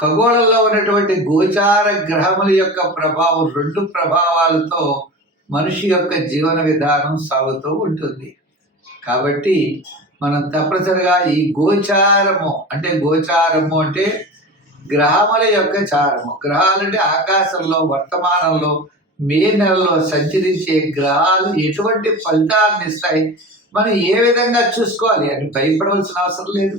ఖగోళంలో ఉన్నటువంటి గోచార గ్రహముల యొక్క ప్రభావం రెండు ప్రభావాలతో మనిషి యొక్క జీవన విధానం సాగుతూ ఉంటుంది. కాబట్టి మనం తప్పనిసరిగా ఈ గోచారము అంటే గోచారము అంటే గ్రహముల యొక్క చారము. గ్రహాలంటే ఆకాశంలో వర్తమానంలో మే నెలలో సంచరించే గ్రహాలు ఎటువంటి ఫలితాలను ఇస్తాయి? మనం ఏ విధంగా చూసుకోవాలి? అని భయపడవలసిన అవసరం లేదు.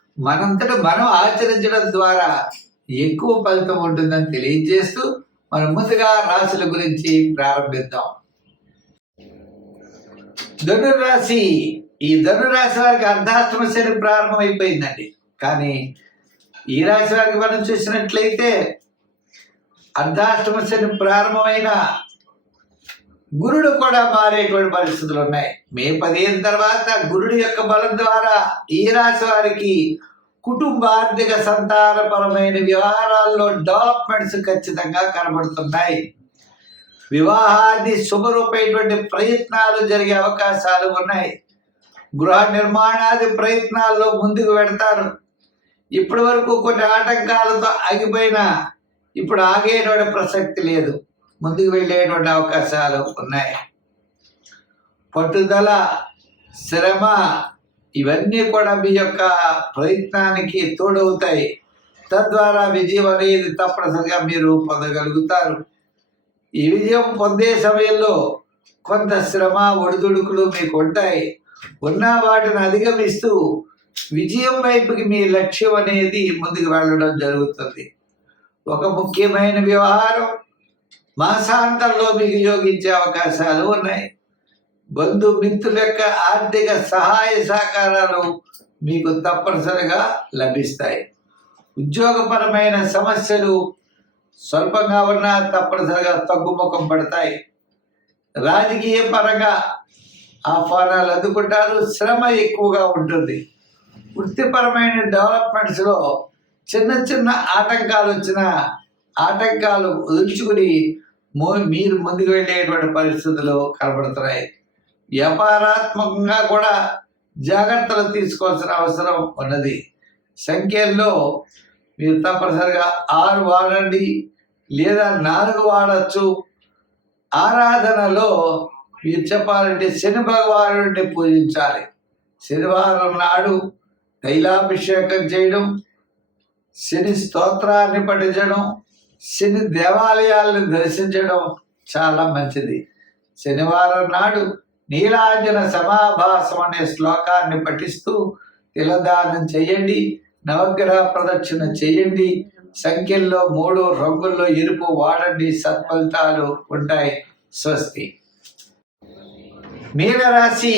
మనంతట మనం ఆచరించడం ద్వారా ఎక్కువ ఫలితం ఉంటుందని తెలియజేస్తూ మనం ముందుగా రాశుల గురించి ప్రారంభిద్దాం. ధనురాశి ఈ ధనురాశి వారికి అర్ధాష్టమ శని ప్రారంభమైపోయిందండి. కానీ ఈ రాశి వారికి మనం చూసినట్లయితే అర్ధాష్టమ శని ప్రారంభమైన గురుడు కూడా మారేటువంటి పరిస్థితులు ఉన్నాయి. మే పదిహేను తర్వాత గురుడు యొక్క బలం ద్వారా ఈ రాశి వారికి కుటుంబ ఆర్థిక సంతానపరమైన వ్యవహారాల్లో డెవలప్మెంట్స్ ఖచ్చితంగా కనబడుతున్నాయి. వివాహాన్ని శుభరూపైనటువంటి ప్రయత్నాలు జరిగే అవకాశాలు ఉన్నాయి. గృహ నిర్మాణాది ప్రయత్నాల్లో ముందుకు పెడతారు ఇప్పటి వరకు కొన్ని ఆటంకాలతో ఆగిపోయిన ఇప్పుడు ఆగేటువంటి ప్రసక్తి లేదు. ముందుకు వెళ్ళేటువంటి అవకాశాలు ఉన్నాయి. పట్టుదల శ్రమ ఇవన్నీ కూడా మీ యొక్క ప్రయత్నానికి తోడవుతాయి. తద్వారా విజయం అనేది తప్పనిసరిగా మీరు పొందగలుగుతారు. ఈ విజయం పొందే సమయంలో కొంత శ్రమ ఒడిదుడుకులు మీకు ఉంటాయి. ఉన్న వాటిని అధిగమిస్తూ విజయం వైపుకి మీ లక్ష్యం అనేది ముందుకు వెళ్ళడం జరుగుతుంది. ఒక ముఖ్యమైన వ్యవహారం మాసాంతంలో మీకు యోగించే అవకాశాలు ఉన్నాయి. బంధు మిత్రుల యొక్క ఆర్థిక సహాయ సహకారాలు మీకు తప్పనిసరిగా లభిస్తాయి. ఉద్యోగపరమైన సమస్యలు స్వల్పంగా ఉన్నా తప్పనిసరిగా తగ్గుముఖం పడతాయి. రాజకీయ పరంగా ఆహ్వానాలు అందుకుంటారు శ్రమ ఎక్కువగా ఉంటుంది. వృత్తిపరమైన డెవలప్మెంట్స్లో చిన్న చిన్న ఆటంకాలు వచ్చిన ఆటంకాలు వదులుచుకుని మీరు ముందుకు వెళ్ళేటువంటి పరిస్థితులు కనబడుతున్నాయి. వ్యాపారాత్మకంగా కూడా జాగ్రత్తలు తీసుకోవాల్సిన అవసరం ఉన్నది. సంఖ్యల్లో మీరు తప్పనిసరిగా ఆరు వాడండి లేదా నాలుగు వాడచ్చు. ఆరాధనలో మీరు చెప్పాలంటే శని భగవానుడిని పూజించాలి. శనివారం నాడు తైలాభిషేకం చేయడం శని స్తోత్రాన్ని పఠించడం శని దేవాలయాలను దర్శించడం చాలా మంచిది. శనివారం నాడు నీలాంజన సమాభాసం అనే శ్లోకాన్ని పఠిస్తూ తిలదానం చేయండి నవగ్రహ ప్రదక్షిణ చేయండి సంఖ్యల్లో మూడు రంగుల్లో ఎరుపు వాడండి సత్ఫలితాలు ఉంటాయి. స్వస్తి. మీనరాశి.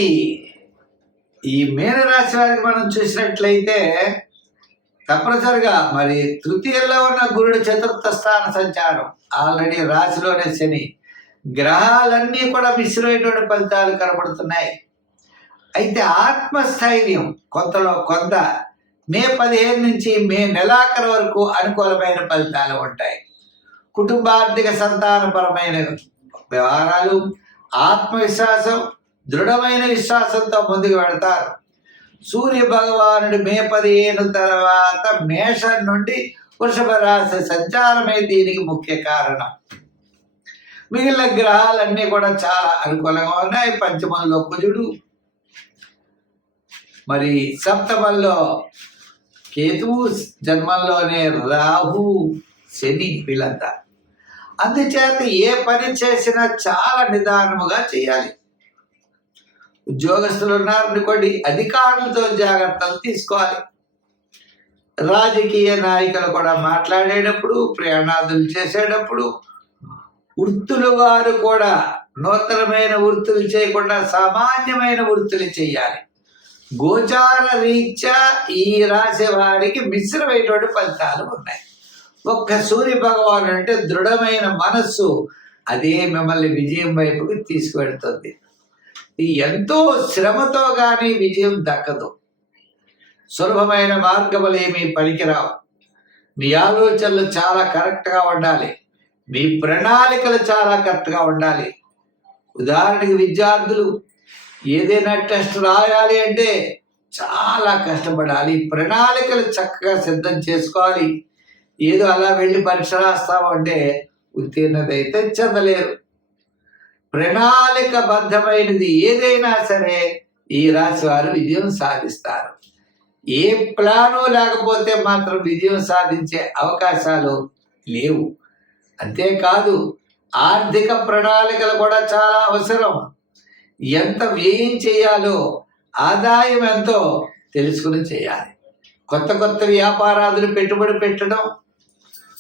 ఈ మీనరాశి వారికి మనం చూసినట్లయితే తప్పనిసరిగా మరి తృతీయంలో ఉన్న గురుడు చతుర్థ స్థాన సంచారం. ఆల్రెడీ రాశిలోనే శని. గ్రహాలన్నీ కూడా మిశ్రమైనటువంటి ఫలితాలు కనబడుతున్నాయి. అయితే ఆత్మస్థైర్యం కొంతలో కొంత మే పదిహేను నుంచి మే నెలాఖరు వరకు అనుకూలమైన ఫలితాలు ఉంటాయి. కుటుంబార్థిక సంతానపరమైన వ్యవహారాలు ఆత్మవిశ్వాసం దృఢమైన విశ్వాసంతో ముందుకు వెడతారు సూర్య భగవానుడు మే పదిహేను తర్వాత మేషం నుండి వృషభ రాశి సంచారమే దీనికి ముఖ్య కారణం. మిగిలిన గ్రహాలన్నీ కూడా చాలా అనుకూలంగా ఉన్నాయి. పంచమంలో కుజుడు. మరి సప్తమంలో కేతువు జన్మంలోనే రాహు శని వీళ్ళంతా. అందుచేత ఏ పని చేసినా చాలా నిదానముగా చేయాలి. ఉద్యోగస్తులు ఉన్నారనుకోండి అధికారులతో జాగ్రత్తలు తీసుకోవాలి. రాజకీయ నాయకులు కూడా మాట్లాడేటప్పుడు ప్రయాణాదులు చేసేటప్పుడు వృత్తులు వారు కూడా నూతనమైన వృత్తులు చేయకుండా సామాన్యమైన వృత్తులు చేయాలి. గోచార రీత్యా ఈ రాశి వారికి మిశ్రమైనటువంటి ఫలితాలు ఉన్నాయి. ఒక్క సూర్య భగవాను అంటే దృఢమైన మనస్సు అదే మిమ్మల్ని విజయం వైపుకి తీసుకువెడుతుంది ఎంతో శ్రమతో కానీ విజయం దక్కదు. సులభమైన మార్గములు ఏమీ పనికిరావు. మీ ఆలోచనలు చాలా కరెక్ట్గా ఉండాలి. మీ ప్రణాళికలు చాలా కరెక్ట్గా ఉండాలి. ఉదాహరణకి విద్యార్థులు ఏదైనా టెస్ట్ రాయాలి అంటే చాలా కష్టపడాలి. ప్రణాళికలు చక్కగా సిద్ధం చేసుకోవాలి. ఏదో అలా వెళ్ళి పరీక్ష రాస్తామంటే ఉత్తీర్ణత అయితే చెందలేరు. ప్రణాళికబద్ధమైనది ఏదైనా సరే ఈ రాశి వారు విజయం సాధిస్తారు. ఏ ప్లాను లేకపోతే మాత్రం విజయం సాధించే అవకాశాలు లేవు. అంతేకాదు ఆర్థిక ప్రణాళికలు కూడా చాలా అవసరం. ఎంత వ్యయం చేయాలో ఆదాయం ఎంతో తెలుసుకుని చేయాలి. కొత్త కొత్త వ్యాపారాదులు పెట్టుబడి పెట్టడం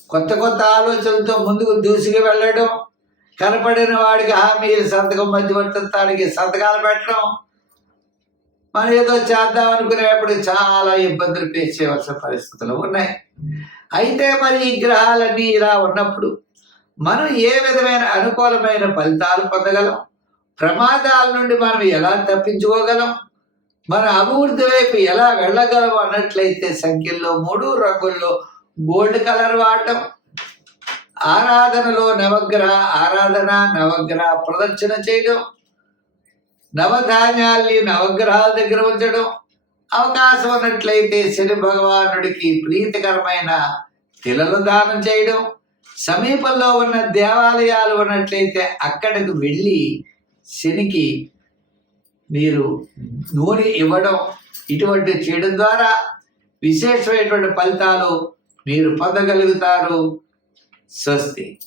కొత్త కొత్త ఆలోచనలతో ముందుకు దూసుకు వెళ్ళడం కనపడిన వాడికి హామీలు సంతకం మధ్యవర్తిత్వానికి సంతకాలు పెట్టడం మనం ఏదో చేద్దాం అనుకునేప్పుడు చాలా ఇబ్బందులు ఫేస్ చేయవలసిన పరిస్థితులు ఉన్నాయి. అయితే మరి ఈ గ్రహాలన్నీ ఇలా ఉన్నప్పుడు మనం ఏ విధమైన అనుకూలమైన ఫలితాలు పొందగలం? ప్రమాదాల నుండి మనం ఎలా తప్పించుకోగలం? మన అభివృద్ధి వైపు ఎలా వెళ్ళగలం అన్నట్లయితే సంఖ్యల్లో మూడు రంగుల్లో గోల్డ్ కలర్ వాడటం ఆరాధనలో నవగ్రహ ఆరాధన నవగ్రహ ప్రదర్శన చేయడం నవధాన్యాల్ని నవగ్రహాల దగ్గర ఉంచడం అవకాశం ఉన్నట్లయితే శని భగవానుడికి ప్రీతికరమైన తిలలు దానం చేయడం సమీపంలో ఉన్న దేవాలయాలు ఉన్నట్లయితే అక్కడికి వెళ్ళి శనికి మీరు నూనె ఇవ్వడం ఇటువంటి చేయడం ద్వారా విశేషమైనటువంటి ఫలితాలు మీరు పొందగలుగుతారు. స్వస్తి.